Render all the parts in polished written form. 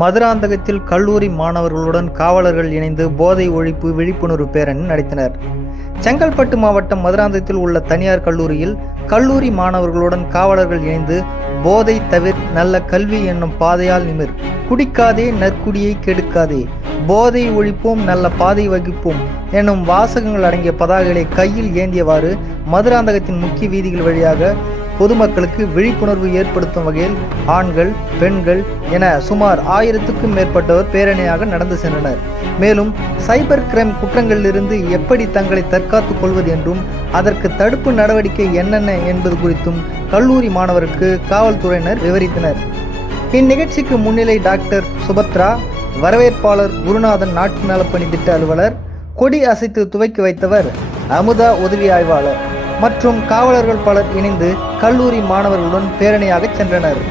மதுராந்தகத்தில் கல்லூரி மாணவர்களுடன் காவலர்கள் இணைந்து போதை ஒழிப்பு விழிப்புணர்வு பேரணி நடத்தினர். செங்கல்பட்டு மாவட்டம் மதுராந்தகத்தில் உள்ள தனியார் கல்லூரியில் கல்லூரி மாணவர்களுடன் காவலர்கள் இணைந்து போதை தவிர் நல்ல கல்வி என்னும் பாதையால் நிமிர், குடிக்காதே நற்குடியை கெடுக்காதே, போதை ஒழிப்போம் நல்ல பாதை வகிப்போம் எனும் வாசகங்கள் அடங்கிய பதாகைகளை கையில் ஏந்தியவாறு மதுராந்தகத்தின் முக்கிய வீதிகள் வழியாக பொதுமக்களுக்கு விழிப்புணர்வு ஏற்படுத்தும் வகையில் ஆண்கள், பெண்கள் என சுமார் 1000க்கும் மேற்பட்டவர் பேரணியாக நடந்து சென்றனர். மேலும் சைபர் கிரைம் குற்றங்களிலிருந்து எப்படி தங்களை தற்காத்துக் கொள்வது என்றும் அதற்கு தடுப்பு நடவடிக்கை என்னென்ன என்பது குறித்தும் கல்லூரி மாணவருக்கு காவல்துறையினர் விவரித்தனர். இந்நிகழ்ச்சிக்கு முன்னிலை டாக்டர் சுபத்ரா, வரவேற்பாளர் குருநாதன், நாட்டு நலப்பணி திட்ட அலுவலர், கொடி அசைத்து துவக்கி வைத்தவர் அமுதா, உதவி ஆய்வாளர் மற்றும் காவலர்கள் பலர் இணைந்து கல்லூரி மாணவர்களுடன் பேரணியாக சென்றனர்.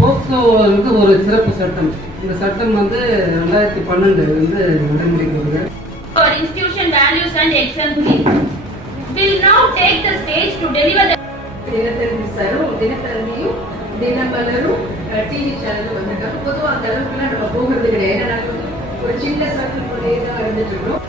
போக்சோ ஒரு சிறப்பு சட்டம். இந்த சட்டம் 2012 நடைமுறைக்கு வருது. Our institution values and exemplary will now take the stage to deliver the தினத்தரணியும் தினமலரும் டிவி சேனலும் வந்திருக்காங்க. பொதுவாக அந்த அளவுக்குலாம் நம்ம போகிறது கிடையாது. ஒரு சின்ன சர்க்கிள் தான் இருந்துட்டு இருக்கோம்.